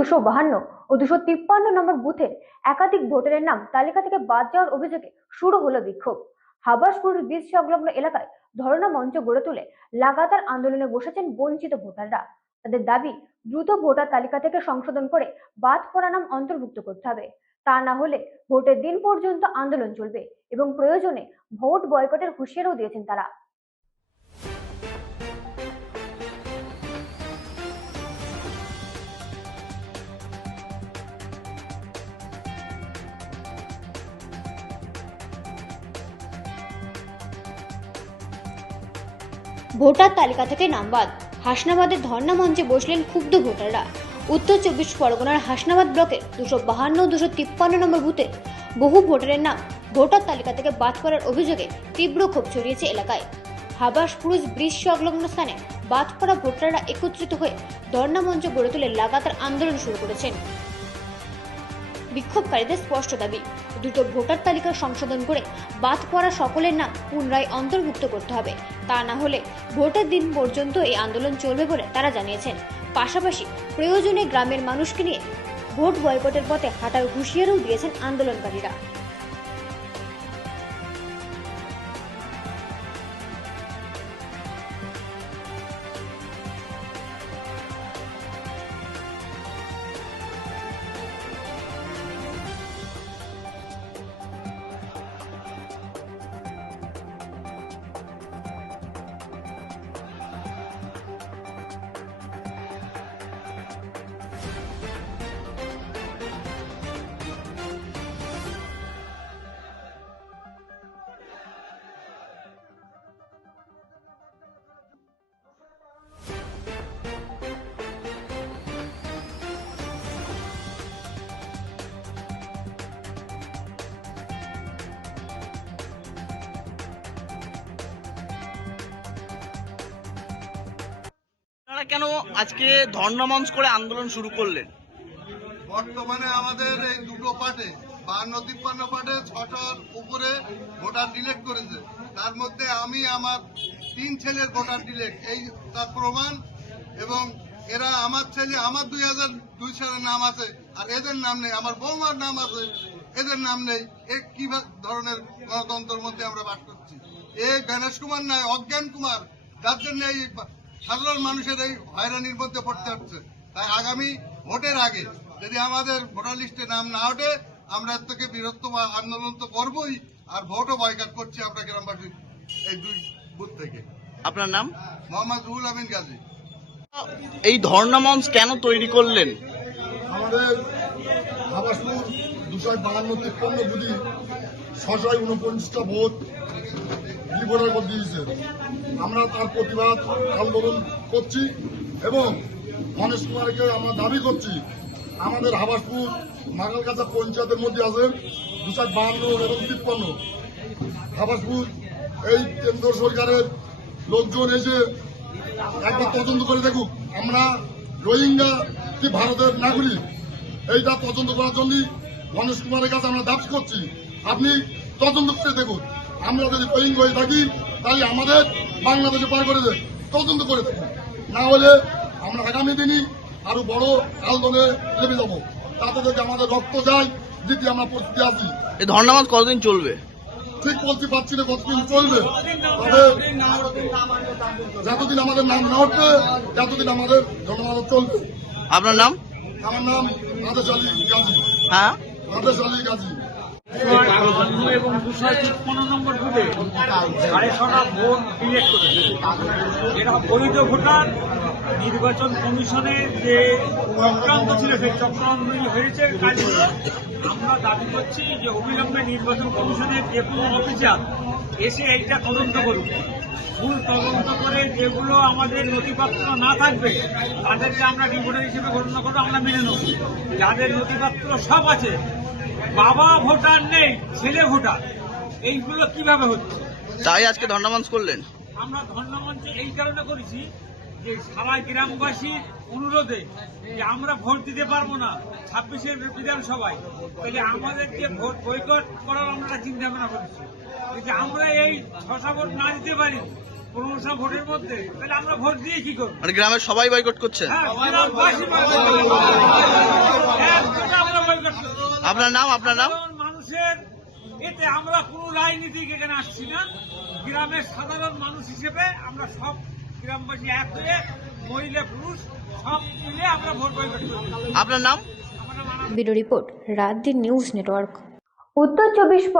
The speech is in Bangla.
252 ও 253 নম্বর বুথে একাধিক ভোটারের নাম তালিকা থেকে বাদ যাওয়ার অভিযোগে শুরু হলো বিক্ষোভ। হাবাসপুর ব্রিজ সংলগ্ন এলাকায় ধর্ণা মঞ্চ গড়ে তুলে লাগাতার আন্দোলনে বসেছেন বঞ্চিত ভোটাররা। তাদের দাবি, দ্রুত ভোটার তালিকা থেকে সংশোধন করে বাদ পড়া নাম অন্তর্ভুক্ত করতে হবে। তা না হলে ভোটের দিন পর্যন্ত আন্দোলন চলবে এবং প্রয়োজনে ভোট বয়কটের হুঁশিয়ারিও দিয়েছেন তারা। ভোটার তালিকা থেকে নাম বাদ, হাসনাবাদের ধর্ণা মঞ্চে বসলেন ক্ষুব্ধ ভোটাররা। উত্তর 24 পরগনার হাসনাবাদ ব্লকের 252 ও 253 নম্বর বুথে বহু ভোটারের নাম ভোটার তালিকা থেকে বাদ করার অভিযোগে তীব্র ক্ষোভ ছড়িয়েছে এলাকায়। হাবাসপুর ব্রিজ সংলগ্ন স্থানে বাদ পড়া ভোটাররা একত্রিত হয়ে ধর্ণা মঞ্চ গড়ে তুলে লাগাতার আন্দোলন শুরু করেছেন। বিক্ষোভকারীদের স্পষ্ট দাবি, দ্রুত ভোটার তালিকা সংশোধন করে বাদ পড়া সকলের নাম পুনরায় অন্তর্ভুক্ত করতে হবে। তা না হলে ভোটের দিন পর্যন্ত এই আন্দোলন চলবে বলে তারা জানিয়েছেন। পাশাপাশি প্রয়োজনে গ্রামের মানুষকে নিয়ে ভোট বয়কটের পথে হাঁটার হুঁশিয়ারিও দিয়েছেন আন্দোলনকারীরা। কেন আজকে ধর্ণা মঞ্চ করে আন্দোলন শুরু করলেন? বর্তমানে আমাদের এই দুটো পার্টে 52-53 পার্টে 6টার উপরে ভোটার ডিলেক্ট করেছে। তার মধ্যে আমি আমার 3 ছেলের ভোটার ডিলেক্ট, এই তার প্রমাণ। এবং এরা আমার ছেলে, আমার 2002 সালের নাম আছে আর এদের নাম নেই, আমার বৌমার নাম আছে এদের নাম নেই। কি ধরনের গণতন্ত্রের মধ্যে আমরা বাস করছি? এই গণেশ কুমার নয়, অজ্ঞান কুমার, যার জন্য এই সাধারণ মানুষের এই হয়রানির মধ্যে পড়তে হচ্ছে। তাই আগামী ভোটের আগে যদি আমাদের ভোটার লিস্টে নাম না ওঠে, আমরা এর থেকে বৃহত্তম আন্দোলন তো করবই, আর ভোটও বয়কট করছি আমরা গ্রামবাসী এই 2 বুথ থেকে। আপনার নাম? মোহাম্মদ রুহুল আমিন গাজী। এই ধর্ণা মঞ্চ কেন তৈরি করলেন? আমাদের হাবাসপুর 252-53 বুথে 649টা ভোট লিবরাল করে দিয়েছে। আমরা তার প্রতিবাদ আন্দোলন করছি এবং গণেশ কুমারকে আমরা দাবি করছি, আমাদের হাবাসপুর মাগালগাছা পঞ্চায়েতের মধ্যে আছে 252 এবং 53। হাবাসপুর এই কেন্দ্র সরকারের লোকজন এসে একবার তদন্ত করে দেখুক আমরা রোহিঙ্গা কি ভারতের নাগরিক, এইটা তদন্ত করার জন্য গণেশ কুমারের কাছে আমরা দাবি করছি। আপনি তদন্ত করে দেখুন, আমরা যদি রোহিঙ্গা হয়ে থাকি তাহলে আমাদের বাংলাদেশে পার করে দেয়, তদন্ত করে দেখুন। না হলে আমরা আগামী দিনই আরো বড় আন্দোলনে নেমে যাবো। তাতে যদি আমাদের রক্ত যায় দিতে আমরা প্রস্তুতি আছি। এই ধর্ণা মঞ্চ কতদিন চলবে? ঠিক বলতে পারছি না কতদিন চলবে, তবে যতদিন আমাদের নাম না উঠবে ততদিন আমাদের ধর্মঘট চলবে। আপনার নাম? আমার নাম আদেশ আলী গাজী। হ্যাঁ, আদেশ আলী গাজী। এবং 253 নম্বর বুথে 6.5 ভোট ডিলেক্ট করেছে। এরা বৈধ ভোটার। নির্বাচন কমিশনের যে চক্রান্ত ছিল সেই চক্রান্ত হয়েছে। কাজগুলো আমরা দাবি করছি যে অবিলম্বে নির্বাচন কমিশনের যে কোনো অফিসার এসে এইটা তদন্ত করুক। ভুল তদন্ত করে যেগুলো আমাদের নথিপত্র না থাকবে তাদেরকে আমরা ডিভোটার হিসেবে গণনা করে আমরা মেনে নেব। যাদের নথিপত্র সব আছে, বাবা ভোটার নেই, ছেলে ভোটার, এইগুলো কিভাবে হচ্ছে? তাই আজকে ধর্ণা মঞ্চ করলেন? আমরা ধর্ণা মঞ্চ এই কারণে করেছি যে সারা গ্রামবাসীর অনুরোধে যে আমরা ভোট দিতে পারবো না 26-এর বিধানসভায়, তাহলে আমাদেরকে ভোট বয়কট করার আমরা চিন্তা ভাবনা করেছি। যদি আমরা এই 6টা ভোট না দিতে পারি 15টা ভোটের মধ্যে, তাহলে আমরা ভোট দিয়ে কি করবো? মানে গ্রামের সবাই বয়কট করছে? হ্যাঁ, গ্রামবাসী আপনার নাম? সাধারণ মানুষের এতে আমরা কোনো রাজনীতিক এখানে আসছি না। গ্রামের সাধারণ মানুষ হিসেবে আমরা সব গ্রামবাসী এক হয়ে মহিলা পুরুষ সব মিলে আমরা ভোট বয়কট করি। আপনার নাম? আমার নাম ব্যুরো রিপোর্ট রাত দিন নিউজ নেটওয়ার্ক। উত্তর 24